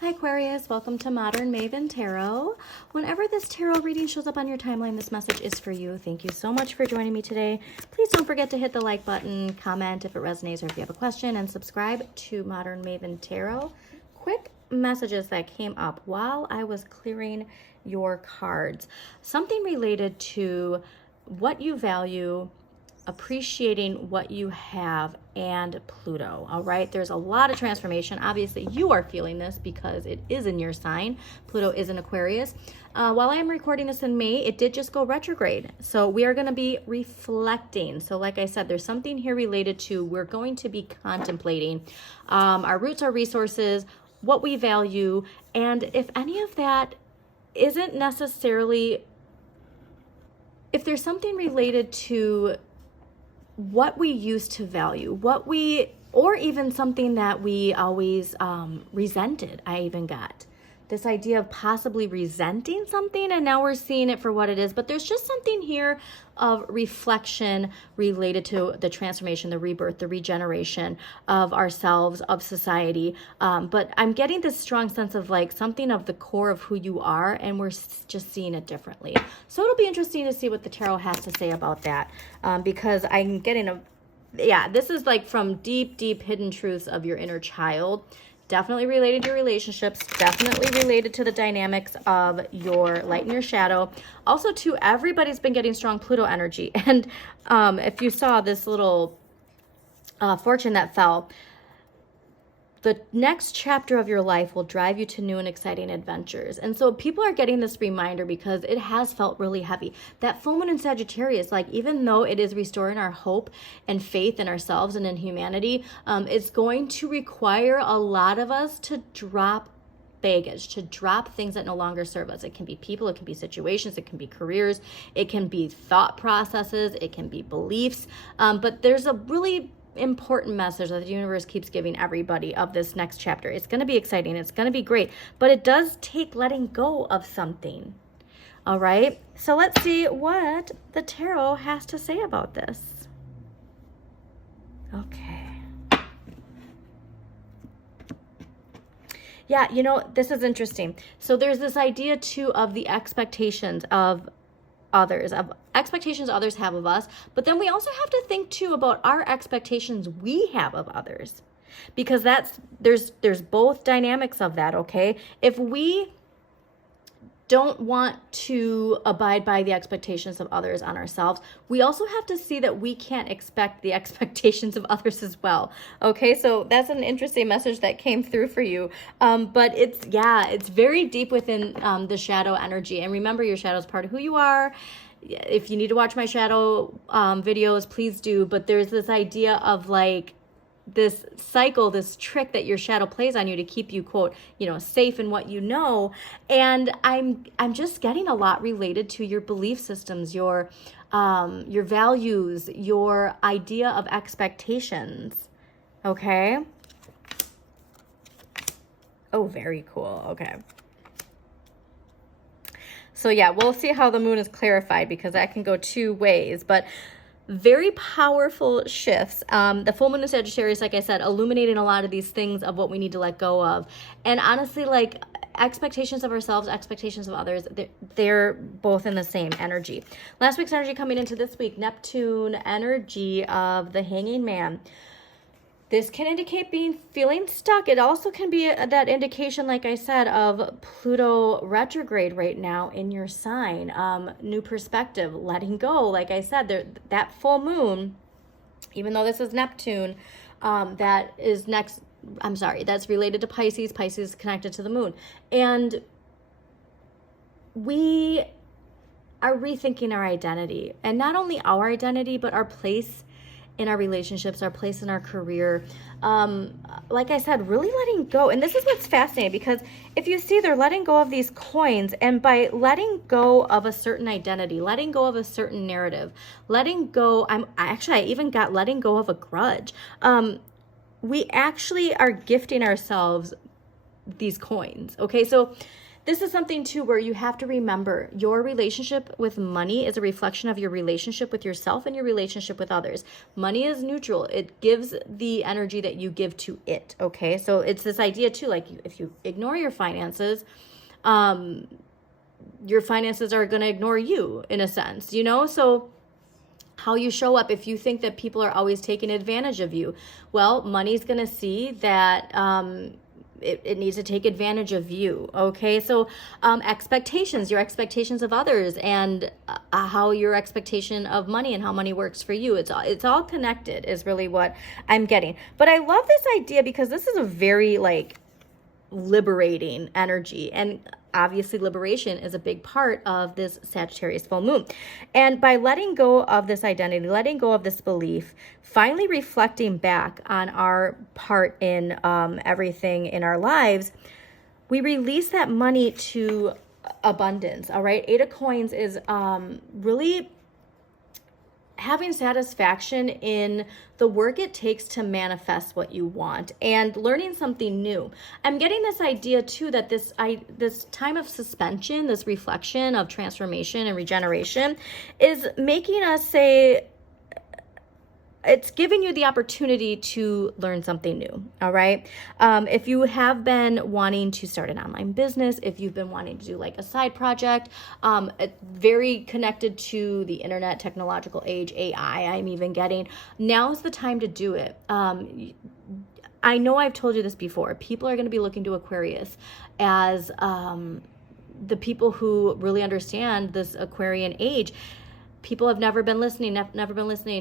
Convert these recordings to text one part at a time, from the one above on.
Hi Aquarius, welcome to Modern Maven Tarot. Whenever this tarot reading shows up on your timeline, this message is for you. Thank you so much for joining me today. Please don't forget to hit the like button, comment if it resonates or if you have a question, and subscribe to Modern Maven Tarot. Quick messages that came up while I was clearing your cards. Something related to what you value, appreciating what you have, and Pluto. All right, there's a lot of transformation. Obviously you are feeling this because it is in your sign. Pluto is in Aquarius. While I am recording this in May, it did just go retrograde, so we are going to be reflecting. So like I said, there's something here related to we're going to be contemplating our roots, our resources, what we value, and if any of that isn't necessarily, if there's something related to what we used to value, or even something that we always resented. I even got this idea of possibly resenting something, and now we're seeing it for what it is. But there's just something here of reflection related to the transformation, the rebirth, the regeneration of ourselves, of society. But I'm getting this strong sense of like something of the core of who you are, and we're just seeing it differently. So it'll be interesting to see what the tarot has to say about that, because I'm getting this is like from deep, deep hidden truths of your inner child. Definitely related to your relationships, definitely related to the dynamics of your light and your shadow. Also, too, everybody's been getting strong Pluto energy. And if you saw this little fortune that fell, the next chapter of your life will drive you to new and exciting adventures. And so people are getting this reminder because it has felt really heavy. That full moon in Sagittarius, like even though it is restoring our hope and faith in ourselves and in humanity, it's going to require a lot of us to drop baggage, to drop things that no longer serve us. It can be people, it can be situations, it can be careers, it can be thought processes, it can be beliefs. But there's a really important message that the universe keeps giving everybody of this next chapter. It's going to be exciting. It's going to be great, but it does take letting go of something. All right. So let's see what the tarot has to say about this. Okay. Yeah, you know, this is interesting. So there's this idea too of the expectations of others, of expectations others have of us, but then we also have to think too about our expectations we have of others, because there's both dynamics of that. Okay, if we don't want to abide by the expectations of others on ourselves, we also have to see that we can't expect the expectations of others as well. Okay, so that's an interesting message that came through for you. But it's very deep within the shadow energy. And remember, your shadow is part of who you are. If you need to watch my shadow videos, please do. But there's this idea of like, this cycle, this trick that your shadow plays on you to keep you, quote, safe in what you know. And I'm just getting a lot related to your belief systems, your values, your idea of expectations. Okay. Oh, very cool. Okay. So yeah, we'll see how the moon is clarified, because that can go two ways, but very powerful shifts. The full moon in Sagittarius, like I said, illuminating a lot of these things of what we need to let go of. And honestly, like expectations of ourselves, expectations of others, they're both in the same energy. Last week's energy coming into this week, Neptune energy of the Hanging Man. This can indicate feeling stuck. It also can be that indication, like I said, of Pluto retrograde right now in your sign. New perspective, letting go. Like I said, that full moon, even though this is Neptune, that's related to Pisces. Pisces is connected to the moon. And we are rethinking our identity. And not only our identity, but our place in our relationships, our place in our career. Like I said, really letting go. And this is what's fascinating, because if you see, they're letting go of these coins, and by letting go of a certain identity, letting go of a certain narrative, letting go, I even got letting go of a grudge. We actually are gifting ourselves these coins. Okay, so this is something too where you have to remember your relationship with money is a reflection of your relationship with yourself and your relationship with others. Money is neutral. It gives the energy that you give to it. Okay. So it's this idea too, like if you ignore your finances are going to ignore you in a sense, you know? So how you show up, if you think that people are always taking advantage of you, well, money's going to see that it needs to take advantage of you. Okay. So expectations, your expectations of others, and how your expectation of money and how money works for you. It's all connected is really what I'm getting. But I love this idea because this is a very like liberating energy, and obviously liberation is a big part of this Sagittarius full moon. And by letting go of this identity, letting go of this belief, finally reflecting back on our part in everything in our lives, we release that money to abundance. All right. 8 of Coins is really having satisfaction in the work it takes to manifest what you want and learning something new. I'm getting this idea too that this time of suspension, this reflection of transformation and regeneration is making us say, it's giving you the opportunity to learn something new. All right. If you have been wanting to start an online business, if you've been wanting to do like a side project, very connected to the internet, technological age, AI, I'm even getting, now's the time to do it. I know I've told you this before. People are going to be looking to Aquarius as the people who really understand this Aquarian age. People have never been listening,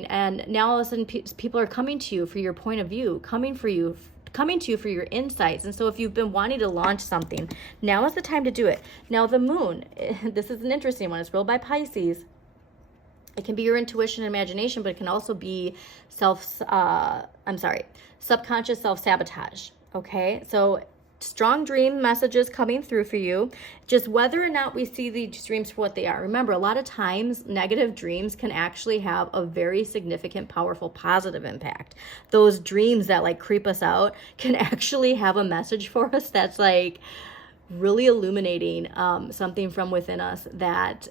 and now all of a sudden people are coming to you for your point of view, coming to you for your insights. And so if you've been wanting to launch something, now is the time to do it. Now the moon, this is an interesting one. It's ruled by Pisces. It can be your intuition and imagination, but it can also be subconscious self-sabotage. Okay, so strong dream messages coming through for you. Just whether or not we see these dreams for what they are. Remember, a lot of times negative dreams can actually have a very significant, powerful, positive impact. Those dreams that like creep us out can actually have a message for us that's like really illuminating something from within us that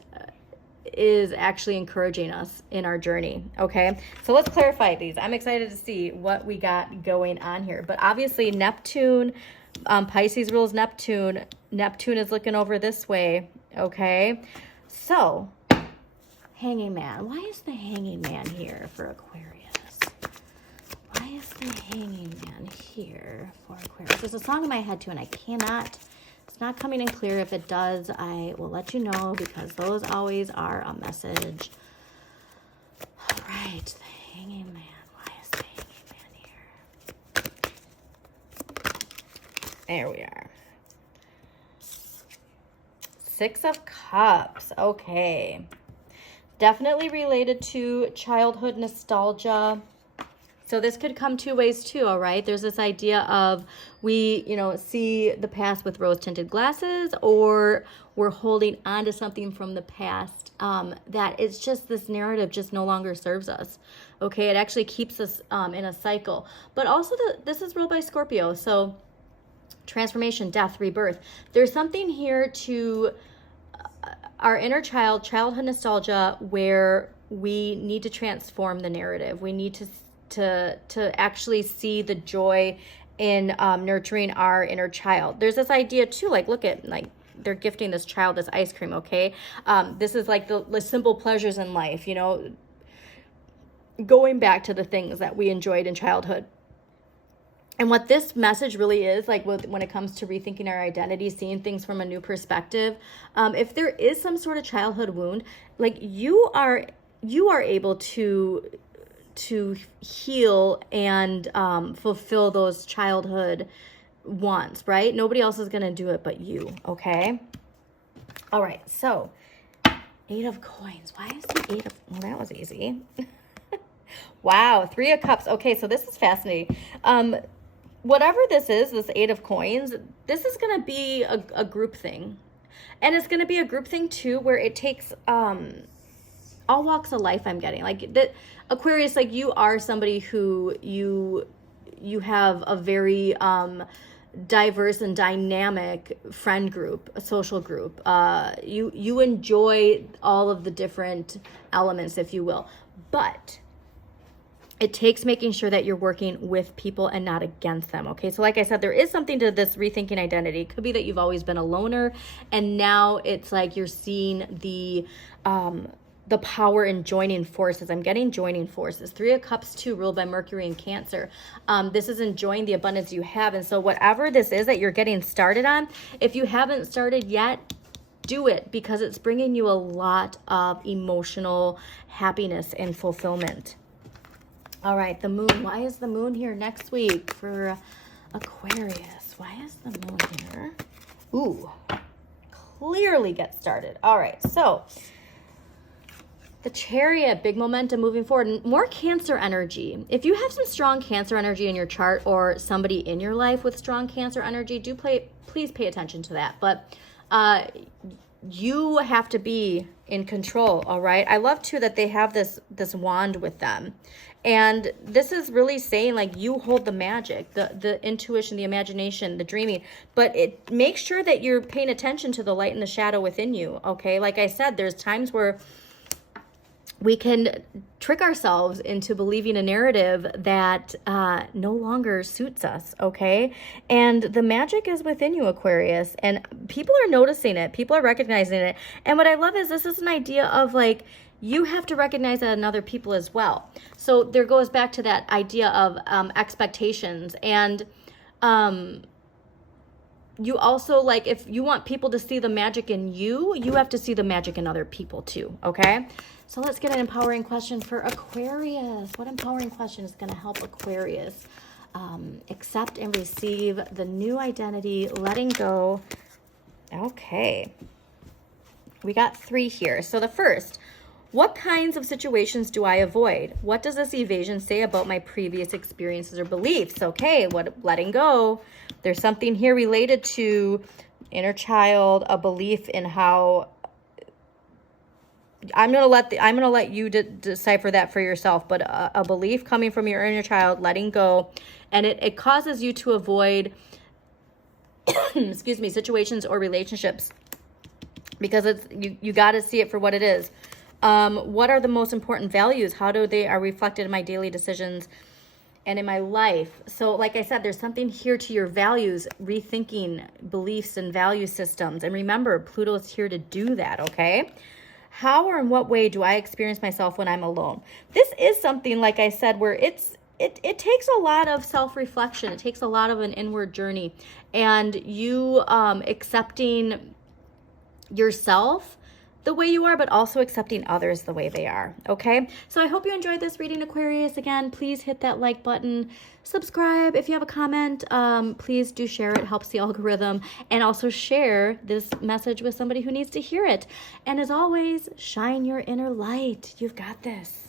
is actually encouraging us in our journey. Okay, so let's clarify these. I'm excited to see what we got going on here. But obviously Neptune, Pisces rules Neptune. Neptune is looking over this way. Okay, so Hanging Man. Why is the Hanging Man here for Aquarius? Why is the Hanging Man here for Aquarius? There's a song in my head too, and I cannot, it's not coming in clear. If it does, I will let you know, because those always are a message. All right, the Hanging Man. Why is the Hanging Man here? There we are. 6 of Cups. Okay. Definitely related to childhood nostalgia. So this could come 2 ways too, all right? There's this idea of we, see the past with rose-tinted glasses, or we're holding on to something from the past that it's just this narrative just no longer serves us, okay? It actually keeps us in a cycle. But also this is ruled by Scorpio, so transformation, death, rebirth. There's something here to our inner child, childhood nostalgia, where we need to transform the narrative. We need to actually see the joy in nurturing our inner child. There's this idea too, like look at, like they're gifting this child this ice cream, okay? This is like the simple pleasures in life, going back to the things that we enjoyed in childhood. And what this message really is, like when it comes to rethinking our identity, seeing things from a new perspective, if there is some sort of childhood wound, like you are able to heal and fulfill those childhood wants, right? Nobody else is going to do it but you, okay? All right, so 8 of Coins. Why is the 8 of... Well, that was easy. Wow, 3 of Cups. Okay, so this is fascinating. Whatever this is, this 8 of Coins, this is going to be a group thing. And it's going to be a group thing too, where it takes all walks of life. I'm getting like that Aquarius, like you are somebody who you have a very diverse and dynamic friend group, a social group. You enjoy all of the different elements, if you will. But it takes making sure that you're working with people and not against them, okay? So like I said, there is something to this rethinking identity. It could be that you've always been a loner, and now it's like you're seeing the power in joining forces. I'm getting joining forces. 3 of Cups 2, ruled by Mercury and Cancer. This is enjoying the abundance you have. And so whatever this is that you're getting started on, if you haven't started yet, do it, because it's bringing you a lot of emotional happiness and fulfillment. All right, the moon. Why is the moon here next week for Aquarius? Why is the moon here? Ooh, clearly get started. All right, so the Chariot, big momentum moving forward. More Cancer energy. If you have some strong Cancer energy in your chart, or somebody in your life with strong Cancer energy, please pay attention to that. But you have to be in control, all right? I love too that they have this wand with them. And this is really saying, like, you hold the magic, the intuition, the imagination, the dreaming, but it makes sure that you're paying attention to the light and the shadow within you, okay? Like I said, there's times where we can trick ourselves into believing a narrative that no longer suits us, okay? And the magic is within you, Aquarius, and people are noticing it. People are recognizing it. And what I love is this is an idea of, like, you have to recognize that in other people as well. So there goes back to that idea of expectations. And you also, like, if you want people to see the magic in you, you have to see the magic in other people too, okay? So let's get an empowering question for Aquarius. What empowering question is going to help Aquarius accept and receive the new identity, letting go? Okay. We got 3 here. So the first, what kinds of situations do I avoid? What does this evasion say about my previous experiences or beliefs? Okay, letting go. There's something here related to inner child, a belief in how. I'm gonna let you decipher that for yourself. But a belief coming from your inner child, letting go, and it causes you to avoid, excuse me, situations or relationships, because it's you got to see it for what it is. What are the most important values? How they are reflected in my daily decisions and in my life? So like I said, there's something here to your values, rethinking beliefs and value systems. And remember, Pluto is here to do that, okay? How or in what way do I experience myself when I'm alone? This is something, like I said, where it takes a lot of self-reflection. It takes a lot of an inward journey. And you accepting yourself the way you are, but also accepting others the way they are, okay? So I hope you enjoyed this reading, Aquarius. Again, please hit that like button, subscribe. If you have a comment, please do share it. Helps the algorithm. And also share this message with somebody who needs to hear it. And as always, shine your inner light. You've got this.